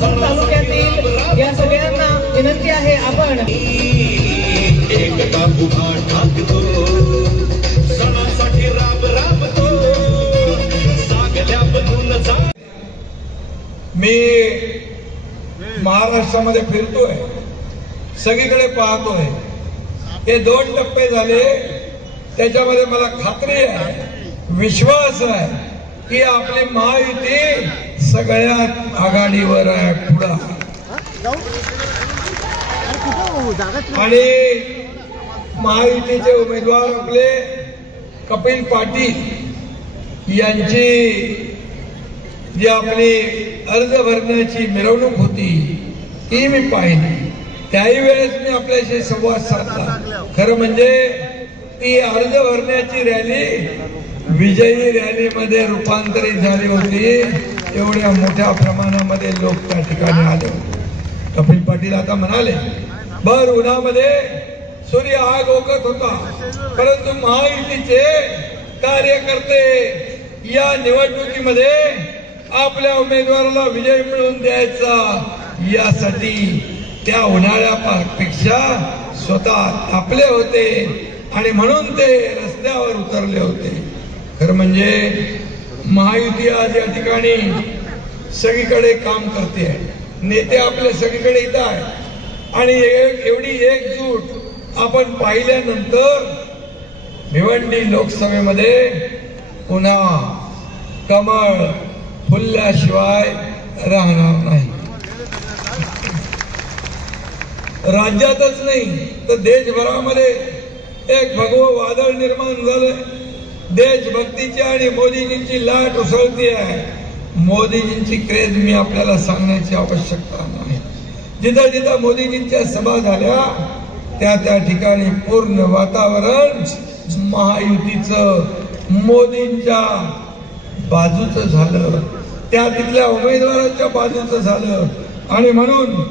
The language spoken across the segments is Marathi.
माजूर तालुक्यातील या सगळ्यांना विनंती आहे आपण एकता उभा टाकतो सणासाठी राब राबतो सागल्या बनून जा। मी महाराष्ट्रामध्ये फिरतोय, सगळीकडे पाहतोय, हे 2 टप्पे झाले। त्याच्यामध्ये मला खात्री आहे, विश्वास आहे की आपली महायुती सगळ्यात आघाडीवर आहे, पुढं। आणि महायुतीचे उमेदवार आपले कपिल पाटील यांची जी आपली अर्ज भरण्याची मिरवणूक होती ती मी पाहिली। त्याही वेळेस मी आपल्याशी संवाद साधला। खरं म्हणजे ती अर्ज भरण्याची रॅली विजयी रॅलीमध्ये रूपांतरित झाली होती। एवढ्या मोठ्या प्रमाणामध्ये लोक त्या ठिकाणी आले होते। कपिल पाटील आता म्हणाले, भर उन्हामध्ये सूर्य आग ओकत होता, परंतु महायुतीचे कार्यकर्ते या निवडणुकीमध्ये आपल्या उमेदवाराला विजय मिळवून द्यायचा यासाठी त्या उन्हाळ्यापेक्षा स्वतः आपले होते आणि म्हणून ते रस्त्यावर उतरले होते। खरं म्हणजे महायुती आज या ठिकाणी सगळीकडे काम करते आहे, नेते आपले सगळीकडे येत आहेत आणि एवढी एकजूट आपण पाहिल्यानंतर भिवंडी लोकसभेमध्ये पुन्हा कमळ फुलल्याशिवाय राहणार नाही। राज्यातच नाही तर देशभरामध्ये एक भगवं वादळ निर्माण झालं। देशभक्तीची आणि मोदीजींची लाट उसळती आहे। मोदीजींची क्रेज मी आपल्याला सांगण्याची आवश्यकता नाही। जिथं जिथं मोदीजींच्या सभा झाल्या त्या ठिकाणी पूर्ण वातावरण महायुतीचं, मोदींच्या बाजूचं झालं, त्या तिथल्या उमेदवाराच्या बाजूचं झालं। आणि म्हणून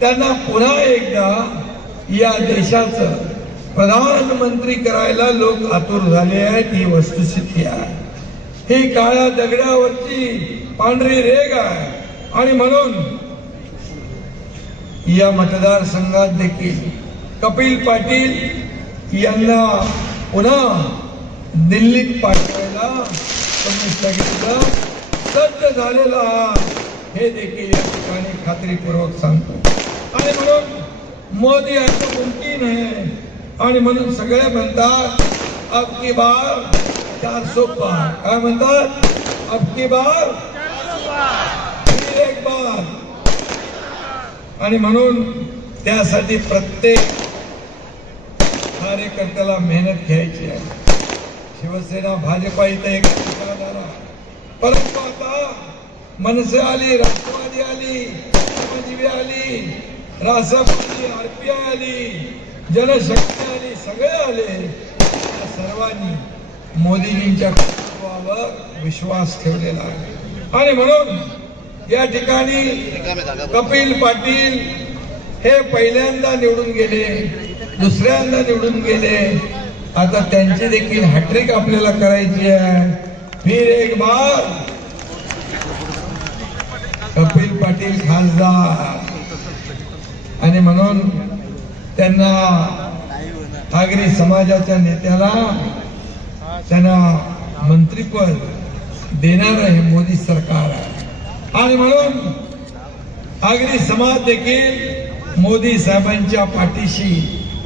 त्यांना पुन्हा एकदा या देशाचं प्रधानमंत्री करायला लोक आतुर झाले आहेत। ही वस्तुस्थिती आहे, ही काळ्या दगडावरची पांढरी रेघ आहे। आणि म्हणून या मतदारसंघात देखील कपिल पाटील यांना पुन्हा दिल्लीत पाठवायला तुम्ही सगळीजण सज्ज झालेला हे देखील या ठिकाणी खात्रीपूर्वक सांगतो। आणि म्हणून मोदी असं मुमकिन आहे। आणि म्हणून सगळे म्हणतात अब की बार 400 पार, काय म्हणतात, अब की बार फिर एक बार। आणि म्हणून त्यासाठी प्रत्येक कार्यकर्त्याला मेहनत घ्यायची आहे। शिवसेना भाजपा इथे एक झाला, परंतु आता मनसे आली, राष्ट्रवादी आली, श्रमजीवी आली, रासप आली, आरपीआय आली, जनशक्ती आली, सगळे आले। सर्वांनी मोदीजींच्या नेतृत्वावर विश्वास ठेवलेला आहे। आणि म्हणून या ठिकाणी कपिल पाटील हे पहिल्यांदा निवडून गेले, दुसऱ्यांदा निवडून गेले, आता त्यांची देखील हॅट्रिक आपल्याला करायची आहे। फिर एक बार कपिल पाटील खासदार। आणि म्हणून त्यांना आगरी समाजाच्या नेत्याला त्यांना मंत्रिपद देणार हे मोदी सरकार आहे। आणि म्हणून आगरी समाज देखील मोदी साहेबांच्या पाठीशी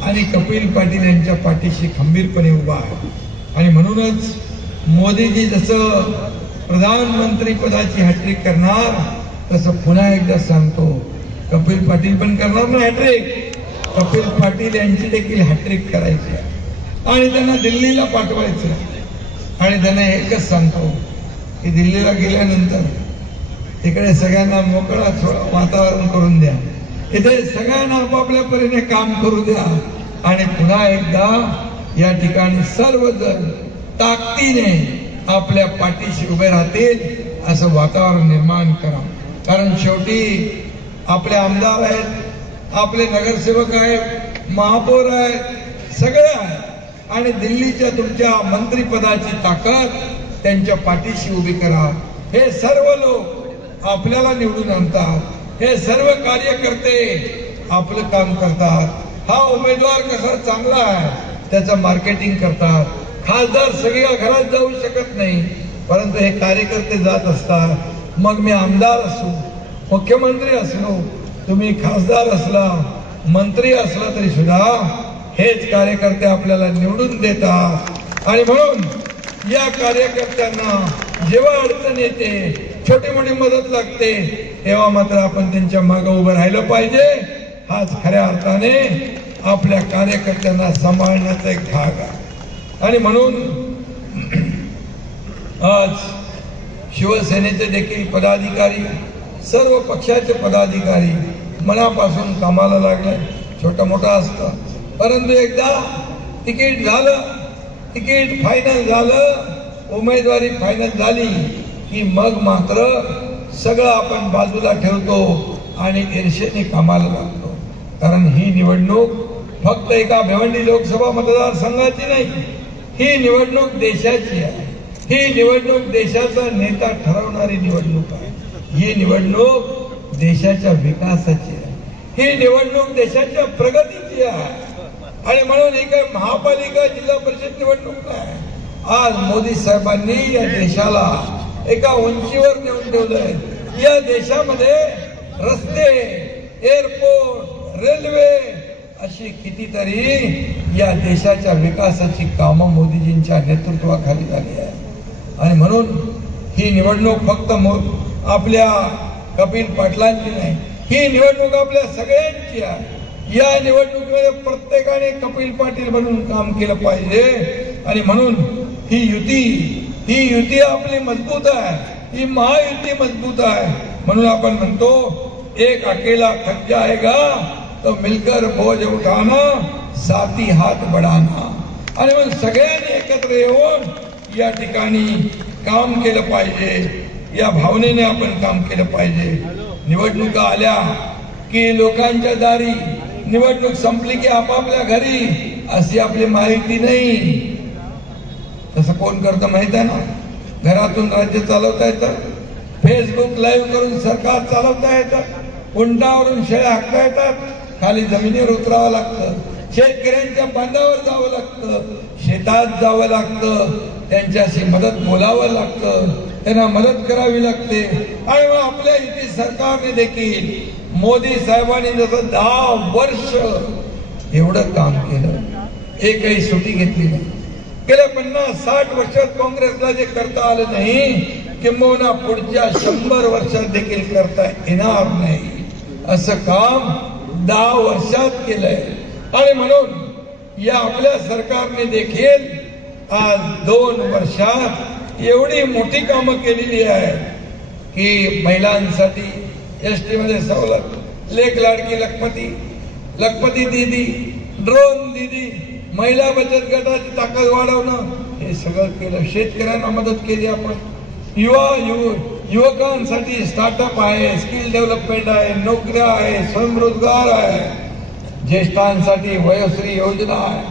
आणि कपिल पाटील यांच्या पाठीशी खंबीरपणे उभा आहे। आणि म्हणूनच मोदीजी जसं प्रधानमंत्री पदाची हॅट्रिक करणार तसं पुन्हा एकदा सांगतो, कपिल पाटील पण करणार ना हॅट्रिक, कपिल पाटील यांची देखील हॅट्रिक करायची आणि त्यांना दिल्लीला पाठवायचं। आणि त्यांना एकच सांगतो की दिल्लीला गेल्यानंतर तिकडे सगळ्यांना मोकळा वातावरण करून द्या, इथे सगळ्यांना आपापल्या परीने काम करू द्या आणि पुन्हा एकदा या ठिकाणी सर्वजण ताकदीने आपल्या पाठीशी उभे राहतील असं वातावरण निर्माण करा। कारण शेवटी आपले आमदार आहेत, आपले नगरसेवक आहेत, महापौर आहेत, सगळे आहेत आणि दिल्लीच्या तुमच्या मंत्रिपदाची ताकद त्यांच्या पाठीशी उभी करा। हे सर्व लोक आपल्याला निवडून आणतात हे सर्व कार्यकर्ते आपलं काम करतात. हा उमेदवार कसा चांगला आहे त्याचं मार्केटिंग करतात. खासदार सगळ्या घरात जाऊ शकत नाही, परंतु हे कार्यकर्ते जात असतात. मग मी आमदार असू, मुख्यमंत्री असलो, तुम्ही खासदार असला, मंत्री असला तरी सुद्धा हेच कार्यकर्ते आपल्याला निवडून देतात. आणि म्हणून या कार्यकर्त्यांना जेव्हा अडचण येते, छोटी मोठी मदत लागते, तेव्हा मात्र आपण त्यांच्या मागे उभं राहिलं पाहिजे. हाच खऱ्या अर्थाने आपल्या कार्यकर्त्यांना सांभाळण्याचा एक भाग आहे. आणि म्हणून आज शिवसेनेचे देखील पदाधिकारी, सर्व पक्षाचे पदाधिकारी मनापासून कामाला लागले. छोटं मोठं असतं, परंतु एकदा तिकीट झालं, तिकीट फायनल झालं, उमेदवारी फायनल झाली की मग मात्र सगळं आपण बाजूला ठेवतो आणि ईर्षेने कामाला लागतो. कारण ही निवडणूक फक्त एका भिवंडी लोकसभा मतदारसंघाची नाही, ही निवडणूक देशाची आहे. ही निवडणूक देशाचा नेता ठरवणारी निवडणूक आहे. ही निवडणूक देशाच्या विकासाची आहे. ही निवडणूक देशाच्या प्रगतीची आहे. आणि म्हणून ही काही महापालिका जिल्हा परिषद निवडणूक नाही. आज मोदी साहेबांनी या देशाला एका उंचीवर नेऊन ठेवलंय. या देशामध्ये रस्ते, एअरपोर्ट, रेल्वे अशी कितीतरी या देशाच्या विकासाची कामं मोदीजींच्या नेतृत्वाखाली झाली आहे. आणि म्हणून ही निवडणूक फक्त आपल्या कपिल पाटलांची नाही, ही निवडणूक आपल्या सगळ्यांची आहे. या निवडणुकीमध्ये प्रत्येकाने कपिल पाटील म्हणून काम केलं पाहिजे. आणि म्हणून ही युती आपली मजबूत आहे, ही महायुती मजबूत आहे. म्हणून आपण म्हणतो एक अकेला थक जाएगा तो मिलकर बोझ उठाना, साथी हात बढ़ाना. आणि मग सगळ्यांनी एकत्र येऊन या ठिकाणी काम केलं पाहिजे. या भावनेने आपण काम केलं पाहिजे. निवडणुका आल्या की लोकांच्या दारी, निवडणूक संपली की आपापल्या घरी, अशी आपली माहिती नाही. तसं कोण करतं माहित आहे ना? घरातून राज्य चालवता येतं, फेसबुक लाईव्ह करून सरकार चालवता येतं, उंटावरून शेळ्या हाकता येतात, खाली जमिनीवर उतरावं लागतं, शेतकऱ्यांच्या बांधावर जावं लागतं, शेतात जावं लागतं, त्यांच्याशी मदत बोलावं लागतं, त्यांना मदत करावी लागते. आणि मग आपल्या युती सरकारने देखील मोदी साहेबांनी जसं 10 वर्ष एवढं काम केलं, एकही सुट्टी घेतली नाही. गेल्या 50-60 वर्षात काँग्रेसला जे करता आलं नाही, किंबहुना पुढच्या 100 वर्षात देखील करता येणार नाही, असं काम 10 वर्षात केलंय. आणि म्हणून या आपल्या सरकारने देखील आज 2 वर्षात एवढी मोठी कामं केलेली आहे की महिलांसाठी एसटी मध्ये सवलत, लेक लाडकी लखपती दीदी, ड्रोन दीदी, महिला बचत गटाची ताकद वाढवणं, हे सगळं केलं. शेतकऱ्यांना मदत केली आपण. युवकांसाठी स्टार्टअप आहे, स्किल डेव्हलपमेंट आहे, नोकऱ्या आहे, स्वयंरोजगार आहे, ज्येष्ठांसाठी वयोश्री योजना आहे.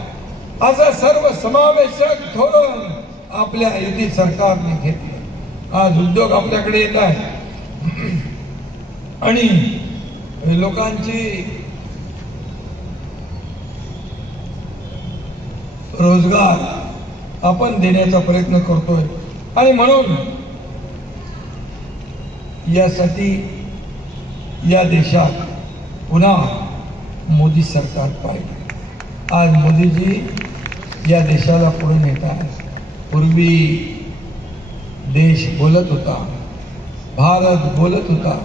असं सर्व समावेशक धोरण आपल्या युती सरकारने घेतले. आज उद्योग आपल्याकडे येत आहे आणि लोकांची रोजगार आपण देण्याचा प्रयत्न करतोय. आणि म्हणून यासाठी या देशात पुन्हा मोदी सरकार पाहिजे. आज मोदीजी या देशाला पुढे नेत आहेत. पूर्वी देश बोलत होता, भारत बोलत होता,